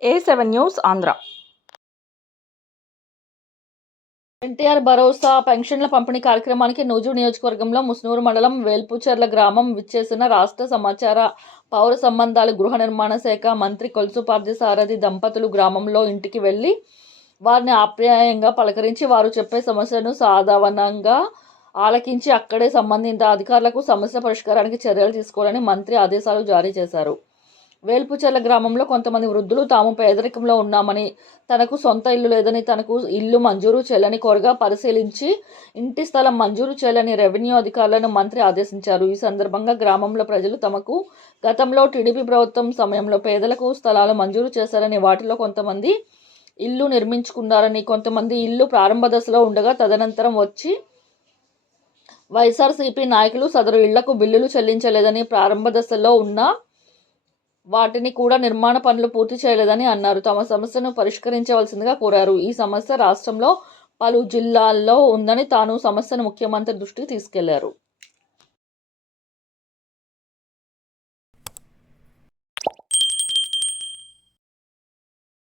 A7 news Andhra. NTR భరోసా పెన్షన్ల పంపిణీ కార్యక్రమానికి నూజివీడు నియోజకవర్గంలో ముస్నూరు మండలం వేల్పుచెర్ల గ్రామం విచ్చేసిన రాష్ట్ర సమాచార, పౌర సంబంధాలు, గృహ నిర్మాణ శాఖ మంత్రి కొలుసు పార్థసారథి దంపతులు గ్రామంలో ఇంటికి వెళ్లి వారిని ఆప్యాయంగా పలకరించి వారు చెప్పే సమస్యలను సాధారణంగా ఆలకించి అక్కడే సంబంధిత అధికారులకు సమస్య పరిష్కారానికి చర్యలు తీసుకోవాలని మంత్రి ఆదేశాలు జారీ చేశారు. వేల్పుచెర్ల గ్రామంలో కొంతమంది వృద్ధులు తాము పేదరికంలో ఉన్నామని, తనకు సొంత ఇల్లు లేదని, తనకు ఇల్లు మంజూరు చేయాలని కోరగా పరిశీలించి ఇంటి స్థలం మంజూరు చేయాలని రెవెన్యూ అధికారులను మంత్రి ఆదేశించారు. ఈ సందర్భంగా గ్రామంలో ప్రజలు తమకు గతంలో టీడీపీ ప్రభుత్వం సమయంలో పేదలకు స్థలాలు మంజూరు చేశారని, వాటిలో కొంతమంది ఇల్లు నిర్మించుకున్నారని, కొంతమంది ఇల్లు ప్రారంభ దశలో ఉండగా తదనంతరం వచ్చి వైఎస్ఆర్సీపీ నాయకులు సదరు ఇళ్లకు బిల్లులు చెల్లించలేదని, ప్రారంభ దశలో ఉన్న వాటిని కూడా నిర్మాణ పనులు పూర్తి చేయలేదని అన్నారు. తమ సమస్యను పరిష్కరించవలసిందిగా కోరారు. ఈ సమస్య రాష్ట్రంలో పలు జిల్లాల్లో ఉందని, తాను సమస్యను ముఖ్యమంత్రి దృష్టికి తీసుకెళ్లారు.